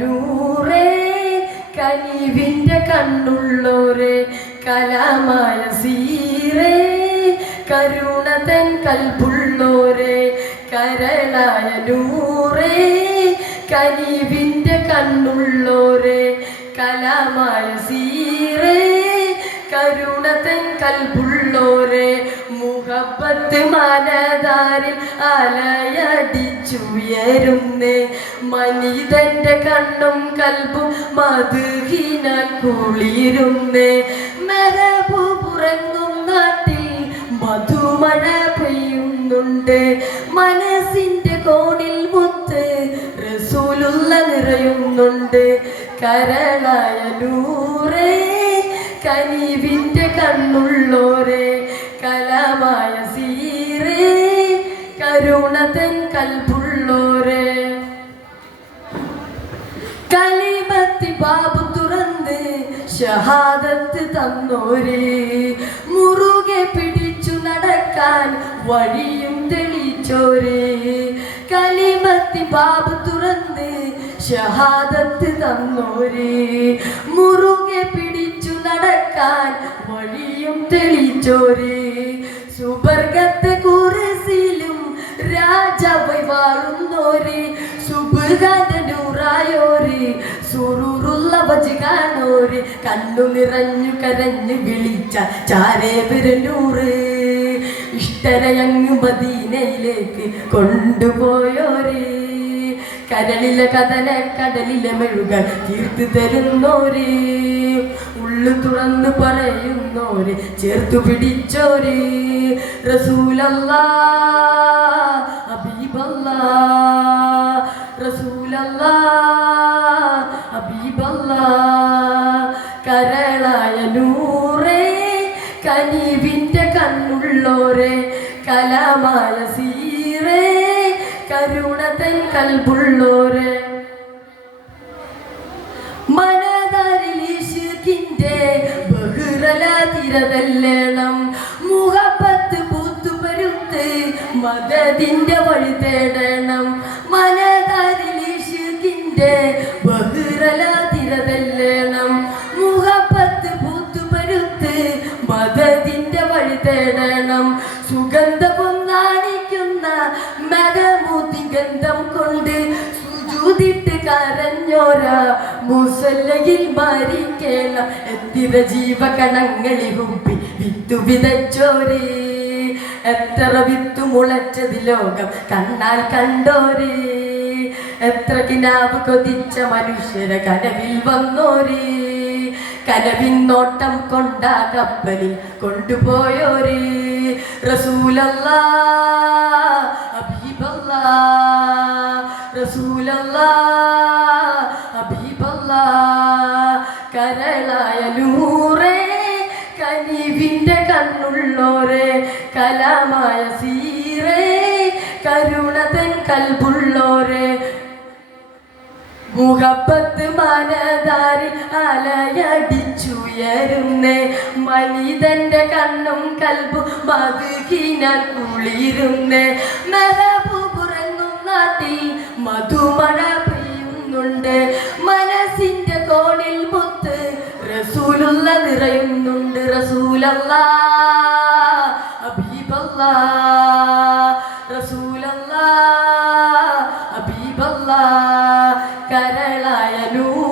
നൂറേ കനിവിന്റെ കണ്ണുള്ളോരെ കലാമായ സീറേ കരുണതൻ കൽപ്പുള്ളോരെ കരളായ നൂറേ കനിവിന്റെ കണ്ണുള്ളോരെ കലാമായ സീറേ കരുണതൻ കൽപ്പുള്ളോരെ മുഹബത്ത് മനതാരിൽ അലയടിച്ചുയരുന്നേ മനിതന്റെ കണ്ണും കൽബും മധുഹിനാൽ കുളിരുന്നേ മെഹബൂബുറങ്ങും നാട്ടിൽ മധുമഴ പെയ്യുന്നുണ്ട് മനസ്സിന്റെ കോണിൽ മുത്ത് റസൂലുള്ള നിറയുന്നുണ്ട് കരളായ നൂറേ കനിവിന്റെ കണ്ണുള്ളോരെ കലമായ സീറേ കരുണതൻ കൽപ്പുള്ളോരെ കലിമത്തി ബാബു തുറന്ന് ഷഹാദത്ത് തന്നോരെ മുറുകെ പിടിച്ചു നടക്കാൻ വഴിയും തെളിച്ചോരെ കലിമത്തി ബാബു തുറന്ന് ഷഹാദത്ത് തന്നോരെ മുറുകെ പിടിച്ചു നടക്കാൻ വഴിയും തെളിച്ചോരെ സുബർഗത്തെ കുറിസിലും രാജാവായി വാഴുന്നോരെ സുബ്ഹാന്റെ നൂറായോരെ സുറൂറുള്ള വജ് കാണോരെ കണ്ണു നിറഞ്ഞു കരഞ്ഞു വിളിച്ച ചാരേവരനൂറ് ഇഷ്ടരയങ്ങു മദീനയിലേക്ക് കൊണ്ടുപോയോരെ കരളിലെ കഥന കടലിലെ മെഴുകൾ തീർത്തു തരുന്നോരെ ഉള്ളു തുറന്നു പറയുന്നോരെ ചേർത്തു പിടിച്ചോരെ റസൂലല്ലാ ഹബീബല്ലാ റസൂലല്ലാ ഹബീബല്ലാ കരളായ നൂറേ കനിവിന്റെ കണ്ണുള്ളോരെ കലാമായ സീറേ കരുണതൻ കൽബുള്ളോരെ മനതാരിലിശുകിന്റെ ബഹുറലാതിരതല്ലേണം മുഹബത്ത് പൂത്തുപരുത്ത് മദദിന്റെ വഴി തേടണം മനതാരിലിശുകിന്റെ ബഹുറലാതിരതല്ലേണം മുഹബത്ത് പൂത്തുപരുത്ത് മദദിന്റെ വഴി തേടണം സുഗന്ധവും നാണിക്കുന്ന മകമൂതി ഗന്ധം കൊണ്ട് സുജൂദിട്ട് കരഞ്ഞോരാ മുസല്ലയിൽ മരിക്കണം എത്തിര ജീവകണങ്ങളിൽ ഹുമ്പി വിത്തു വിതച്ചോരേ എത്ര വിത്തു മുളച്ചത് ലോകം കണ്ണാൽ കണ്ടോരേ എത്ര കിനാവ് കൊതിച്ച മനുഷ്യരെ കനവിൽ വന്നോരേ കനവിൻ നോട്ടം കൊണ്ടാ കപ്പലിൽ കൊണ്ടുപോയോരേ റസൂലല്ലാ ഹബീബല്ലാ റസൂലല്ലാ ഹബീബല്ലാ കരളായ നൂറേ കനിവിന്റെ കണ്ണുള്ളോരെ കലാമായ സീറേ കരുണതൻ കൽബുള്ളോരെ മുഹബത്ത് മനതാരിൽ അലയടിച്ചുയരുന്നേ മനിതന്റെ കണ്ണും കൽബും മധുഹിനാൽ കുളിരുന്നേ മെഹബൂബുറങ്ങും നാട്ടിൽ മധുമഴ പെയ്യുന്നുണ്ട് മനസ്സിന്റെ കോണിൽ മുത്ത് റസൂലുള്ള നിറയുന്നുണ്ട് റസൂലല്ലാ ഹബീബല്ലാ റസൂലല്ലാ ഹബീബല്ലാ കരളായ നൂറേ